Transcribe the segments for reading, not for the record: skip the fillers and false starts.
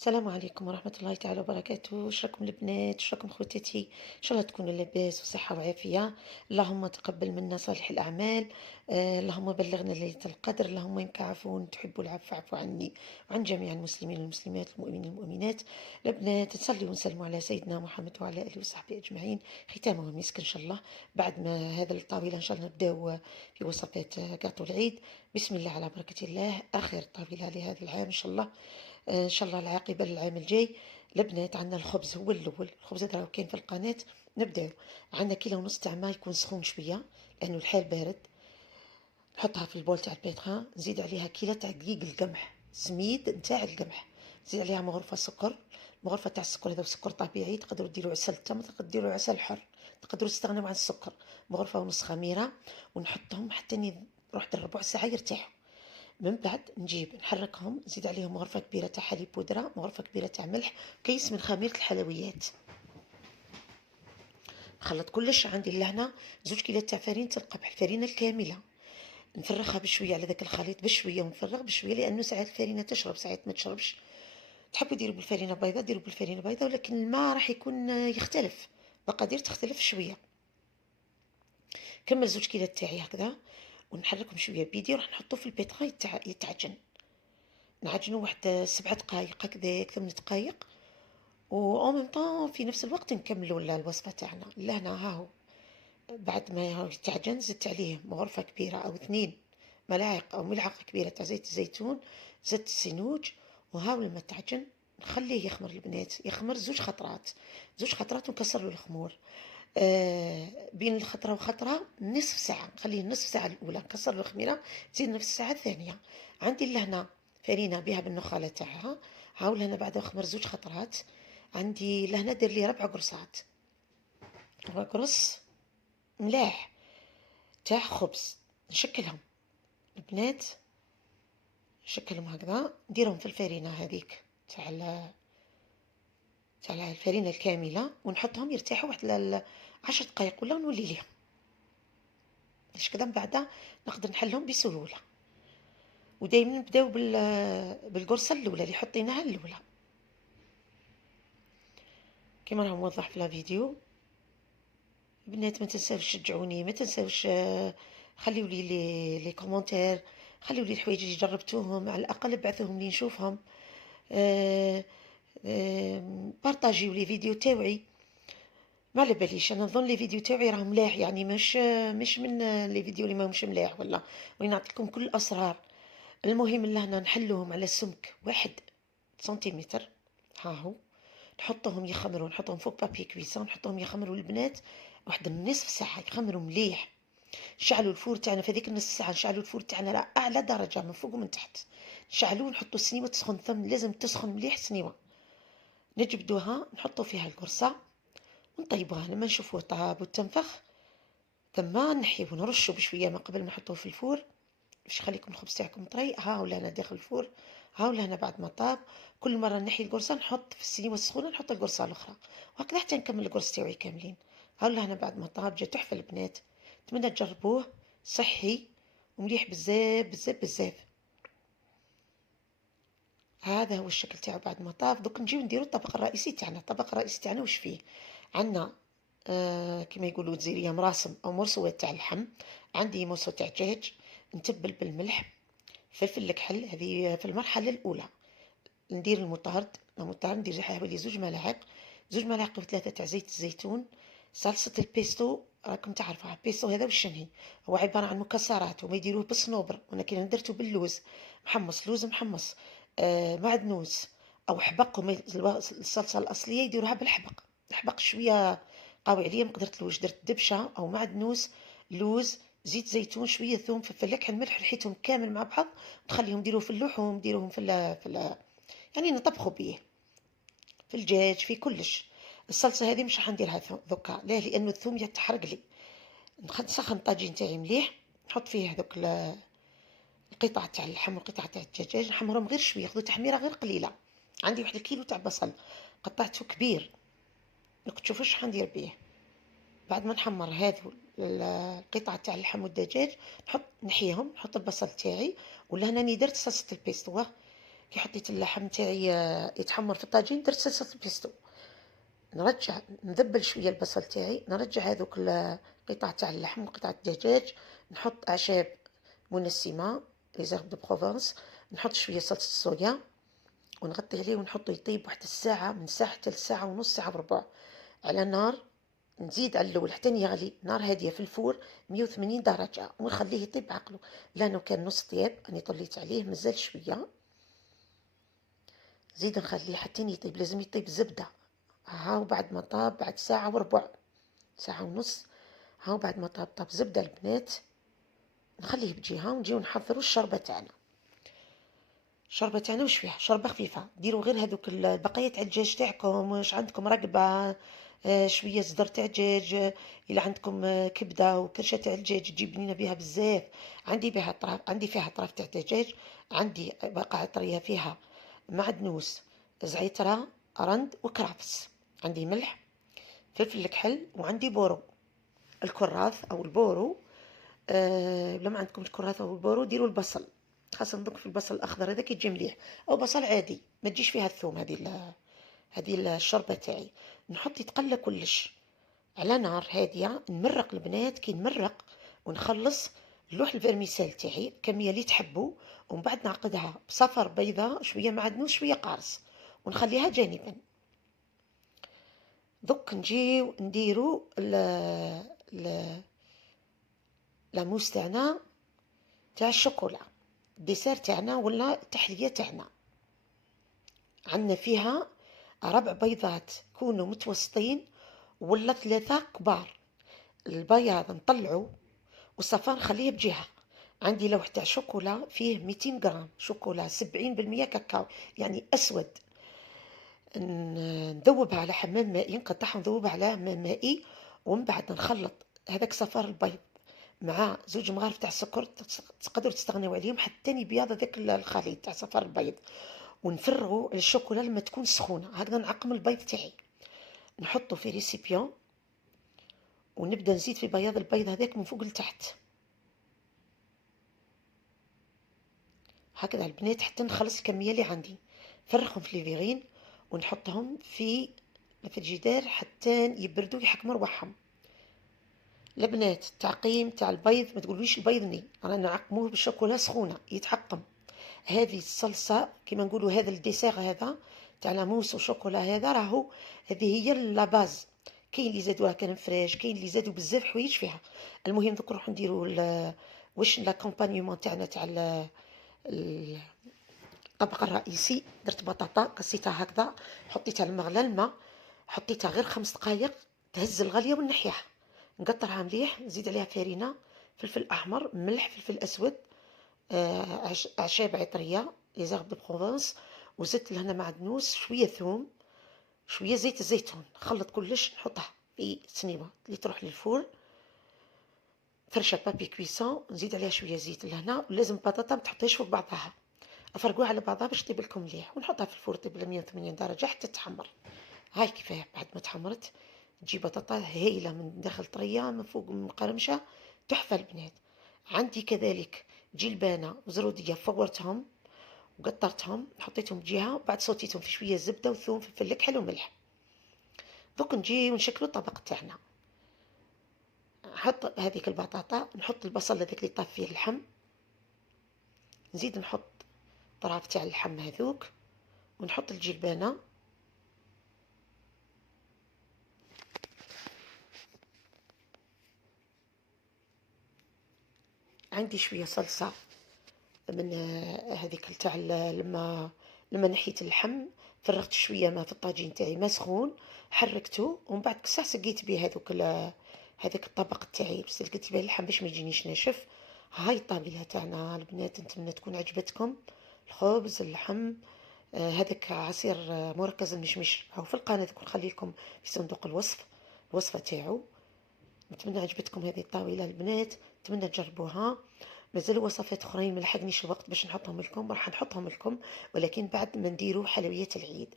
السلام عليكم ورحمة الله تعالى وبركاته. واش راكم البنات؟ واش راكم خواتاتي؟ ان شاء الله تكونوا لاباس وصحة وعافية. اللهم تقبل منا صالح الأعمال. اللهم بلغنا ليلة القدر. اللهم إنك عفو تحب العفو فاعف عني وعن جميع المسلمين والمسلمات المؤمنين والمؤمنات. البنات نصلي ونسلم على سيدنا محمد وعلى آله وصحبه أجمعين، ختامه مسك إن شاء الله. بعد ما هذا الطاولة إن شاء الله نبداو في وصفات قاطو العيد. بسم الله على بركة الله. آخر طاولة لهذا العام إن شاء الله. ان شاء الله العاقبه للعام الجاي. البنات عندنا الخبز هو الاول، الخبز هذا راه كاين في القناه. نبداو. عندنا كيلو ونص تاع ما يكون سخون شويه لانه الحال بارد. نحطها في البول تاع البيتخا، نزيد عليها كيلو تاع دقيق القمح سميد نتاع القمح، نزيد عليها مغرفه سكر. مغرفه تاع السكر هذا سكر طبيعي، تقدروا ديروا عسل تمر، تقدروا ديروا عسل حر، تقدروا تستغنوا عن السكر. مغرفه ونص خميره، ونحطهم حتى نروح ربع ساعه يرتاحوا. من بعد نجيب نحركهم، نزيد عليهم غرفة كبيرة تاع حليب بودرة، وغرفة كبيرة تاع ملح، كيس من خميرة الحلويات. نخلط كلش. عندي لهنا 2 كيلات تاع فرينة القمح، الفرينة الكاملة. نفرغها بشوية على ذاك الخليط بشوية، ونفرغ بشوية لأنه ساعات الفرينة تشرب ساعات ما تشربش. تحبوا ديروا بالفرينة بيضاء ديروا بالفرينة بيضاء، ولكن الماء راح يكون يختلف، مقادير تختلف شوية. كمل 2 كيلات تاعي هكذا، ونحركهم شوية بيدي وراح نحطوه في البيتغا يتعجن. نعجنو واحد 7 دقايق هكذاك 8 دقايق. و ميم طون في نفس الوقت نكملو الوصفة تاعنا. لهنا هاهو بعد ما يتعجن زدت عليه غرفة كبيرة أو 2 ملاعق أو ملعقة كبيرة تاع زيت الزيتون، زيت السينوج. وهاو لما تعجن نخليه يخمر البنات، يخمر 2 خطرات، 2 خطرات ونكسر له الخمور. بين الخطرة وخطرة نصف ساعة، نخليه نصف ساعة الأولى نكسر له الخميرة، تزيد نصف ساعة الثانية. عندي لهنا فرينة بها بالنخالة تاعها، هاو لهنا بعد خمر 2 خطرات. عندي لهنا دير لي 4 قرصات، قرص ملاح تاع خبز. نشكلهم البنات، نشكلهم هكذا، نديرهم في الفرينة هذيك تاع الفرينة الكاملة، ونحطهم يرتاحوا واحد 10 دقايق ولا نولي ليهم. باش كذا من بعد نقدر نحلهم بسهولة. ودايما نبداو بالقرصة الأولى اللي حطيناها الأولى كما راه موضح في الفيديو. البنات ما تنساوش تشجعوني، ما تنساوش خليوا لي كومونتير، خليوا لي الحوايج اللي جربتوهم على الأقل ابعثوهم لي نشوفهم. بارطاجيو لي فيديو تاوعي. ما على باليش، انا نظن لي فيديو تاعي راه ملاح، يعني مش من لي فيديو اللي ماهمش ملاح ولا، وين نعطيكم كل الاسرار. المهم اللي هنا نحلوهم على سمك 1 سنتيمتر. ها هو نحطهم يخمروا، نحطهم فوق بابي كويسون، نحطهم يخمروا البنات واحد النصف ساعة يخمروا مليح. نشعلوا الفور تاعنا في هذيك النص ساعة، نشعلوا الفور تاعنا على أعلى درجة من فوق ومن تحت. نشعلوه ونحطوا السنيوة تسخن، ثم لازم تسخن مليح السنيوة. نجبدوها نحطوا فيها القرصة ونطيبوها. لما نشوفوه طاب وتنفخ ثم نحيوه ونرشوا بشوية ما قبل ما نحطوه في الفور باش يخليكم الخبز تاعكم طري. ها ولا انا داخل الفور، ها ولا انا بعد ما طاب. كل مرة نحي القرصة نحط في السنيوة السخونة، نحط القرصة الأخرى، وهكذا حتى نكمل القرص تاعي كاملين. ها ولا انا بعد ما طاب جا تحفة البنات. نتمنى تجربوه، صحي ومليح بزاف بزاف بزاف. هذا هو الشكل تاعو بعد ما طاب. دوك نجيو نديرو الطبق الرئيسي تاعنا. الطبق الرئيسي تاعنا واش فيه؟ عندنا كما يقولوا الجزائريه مراسم او مرسوات تاع اللحم. عندي مرسو تاع دجاج نتبل بالملح، فلفل الكحل، هذه في المرحله الاولى. ندير المطارد ندير حوالي 2 ملاعق، 2 ملاعق و3 تاع زيت الزيتون. صلصة البيستو راكم تعرفوها، البيستو هذا وشنهي هو عبارة عن مكسرات، وما يديروه بالصنوبر، ولكن انا درتو باللوز محمص، لوز محمص، معدنوس او حبق. الصلصة الأصلية يديروها بالحبق، الحبق شوية قوي عليا ما قدرتلوش، درت دبشة او معدنوس، لوز، زيت زيتون، شوية ثوم، فلفل الكحل، ملح، رحيتهم كامل مع بعض. تخليهم ديروه في اللحوم، ديروهم يعني نطبخوا بيه في الدجاج في كلش. الصلصه هذه مش راح نديرها ذكا، ليه؟ لانه الثوم يتحرق لي. نسخن الطاجين تاعي مليح، نحط فيه هذوك القطع تاع اللحم والقطع تاع الدجاج، نحمرهم غير شويه، ياخذوا تحميره غير قليله. عندي واحد الكيلو تاع بصل قطعته كبير، دوك تشوفوا اش حندير بيه. بعد ما نحمر هذو القطع تاع اللحم والدجاج، نحط نحيهم، نحط البصل تاعي. ولا هنا درت صلصه البيستو، كي حطيت اللحم تاعي يتحمر في الطاجين، درت صلصة البيستو. نرجع نذبل شوية البصل تاعي، نرجع هذوك القطع تاع اللحم وقطع الدجاج، نحط أعشاب منسمة لي زيرب دو بروفونس، نحط شوية صلصة الصويا ونغطي عليه ونحطه يطيب واحد الساعة، من ساعة حتى لساعة ونص، ساعة وربع، على نار. نزيد على الأول حتى يغلي، نار هادية في الفور 180 درجة، ونخليه يطيب عقله. لأنه كان نص طياب أنا طليت عليه مازال شوية، زيد نخليه حتى يطيب، لازم يطيب زبدة. هاو بعد ما طاب بعد ساعة وربع، ساعة ونص، هاو بعد ما طاب زبدة البنات، نخليه بجهة ونجيو نحضروا الشوربة تاعنا. الشوربة تاعنا وش فيها؟ شوربة خفيفة، ديروا غير هذوك البقية تاع الدجاج تاعكم، واش عندكم رقبة، شوية صدر تاع دجاج، إلا عندكم كبدة وكرشة تاع الدجاج تجي بنينة بها بزاف. عندي فيها طراف تاع دجاج، عندي بقعة طرية فيها معدنوس، زعترة، رند وكرفس، عندي ملح، فلفل الكحل، وعندي بورو الكراث أو البورو. لما عندكم الكراث أو البورو ديروا البصل، خاصة ندق في البصل الأخضر هذاك يجي مليح، أو بصل عادي ما تجيش فيها الثوم. هذه الشوربة تاعي نحط يتقلى كلش على نار هادية. نمرق البنات، كي نمرق ونخلص نلوح الفرميسال تاعي كمية اللي تحبوا، ومن بعد نعقدها بصفر بيضة شوية معدنوس شوية قارص، ونخليها جانبا. دوك نجيو نديرو لاموس تاعنا تاع الشوكولا، الديسير تاعنا ولا التحلية تاعنا. عندنا فيها 4 بيضات كونوا متوسطين ولا 3 كبار. البياض نطلعو والصفار نخليه بجهة. عندي لوح تاع شوكولا فيه 200 غرام شوكولا 70% كاكاو، يعني أسود. نذوبها على حمام مائي، نقطعها نذوبها على حمام مائي، ومن بعد نخلط هذاك صفار البيض مع 2 مغارف تاع السكر، تقدروا تستغنيو عليهم حتى يبيض هذاك الخليط تاع صفار البيض. ونفرغوا الشوكولا لما تكون سخونه، هكذا نعقم البيض تاعي، نحطه في ريسيبيون، ونبدا نزيد في بياض البيض هذاك من فوق لتحت هكذا البنات حتى نخلص الكميه اللي عندي. فرخهم في ليفيغين ونحطهم في الفريجيدير حتى يبردوا يحكموا رواحهم. البنات التعقيم تاع البيض ما تقولوش البيض ني، رانا نعقموه بالشوكولا سخونه يتحقم. هذه الصلصه كما نقولوا هذا الديسير هذا تاع لاموس وشوكولا هذا راهو هذه هي لاباز. كاين اللي زادوها كريم فريش، كاين اللي زادوا بزاف حوايج فيها. المهم دوك نروحو نديروا واش لاكومبانيمون تاعنا تاع الطبق الرئيسي. درت بطاطا قصيتها هكذا، حطيتها المغلى الماء، حطيتها غير 5 دقائق تهز الغاليه ونحيها، نقطرها مليح، نزيد عليها فرينه، فلفل احمر، ملح، فلفل اسود، اعشاب عطريه لي زيرب دو بروفونس، وزدت لهنا معدنوس، شويه ثوم، شويه زيت الزيتون. نخلط كلش نحطها في صنيبه اللي تروح للفور، فرشه بابي كويسون، نزيد عليها شويه زيت لهنا. ولازم البطاطا ما تحطيهاش فوق بعضها، افرقوها على بعضها باش طيب لكم مليح، ونحطها في الفور طيب 180 درجه حتى تحمر. هاي كفايه. بعد ما تحمرت تجي بطاطا هايله من داخل طريه من فوق مقرمشه، تحفه البنات. عندي كذلك جلبانه وزروديه فورتهم وقطرتهم حطيتهم بجهه، وبعد صوتيتهم في شويه زبده وثوم فلفل الكحل وملح. دوك نجي ونشكلوا الطبق تاعنا. نحط هذيك البطاطا، نحط البصل هذاك اللي طاف فيه اللحم، نزيد نحط طراف تاع اللحم هذوك، ونحط الجلبانه، عندي شويه صلصه من هذيك تاع لما نحيت اللحم، فرغت شويه ما في الطاجين تاعي ما سخون، حركته، ومن بعد كسع سقيت به هذاك الطبق تاعي، بس لقيت به اللحم باش ما يجينيش ناشف. هاي الطاوله تاعنا البنات، نتمنى تكون عجبتكم. الخبز، اللحم، هذاك عصير مركز المشمش او في القناه تكون نخلي لكم في صندوق الوصف الوصفه تاعو. نتمنى عجبتكم هذه الطاوله البنات، نتمنى تجربوها. مازال وصفات اخرين ملحقنيش الوقت باش نحطهم لكم، راح نحطهم لكم ولكن بعد ما نديروا حلويات العيد.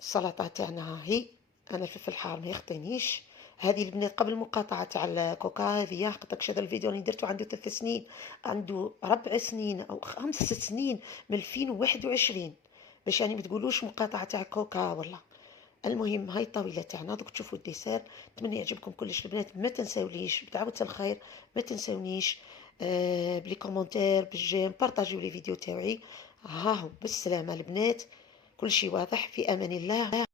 السلطه تاعنا هي، انا الفلفل الحار ما يخطينيش، هذه البنات قبل المقاطعة تاع الكوكا هذه، خاطرش هذا الفيديو راني درتو عنده 3 سنين، عنده 4 سنين أو 5 سنين، من 2021، باش يعني ما تقولوش مقاطعة تاع كوكا ولا. المهم هاي الطاولة تاعنا دوك تشوفوا الديسير. نتمنى يعجبكم كلش البنات، ما تنساوليش بدعوة الخير، ما تنساونيش بلي كومونتير بالجيم، بارطاجيو لي فيديو تاوعي. هاهو بالسلامة البنات، كل شيء واضح، في امان الله.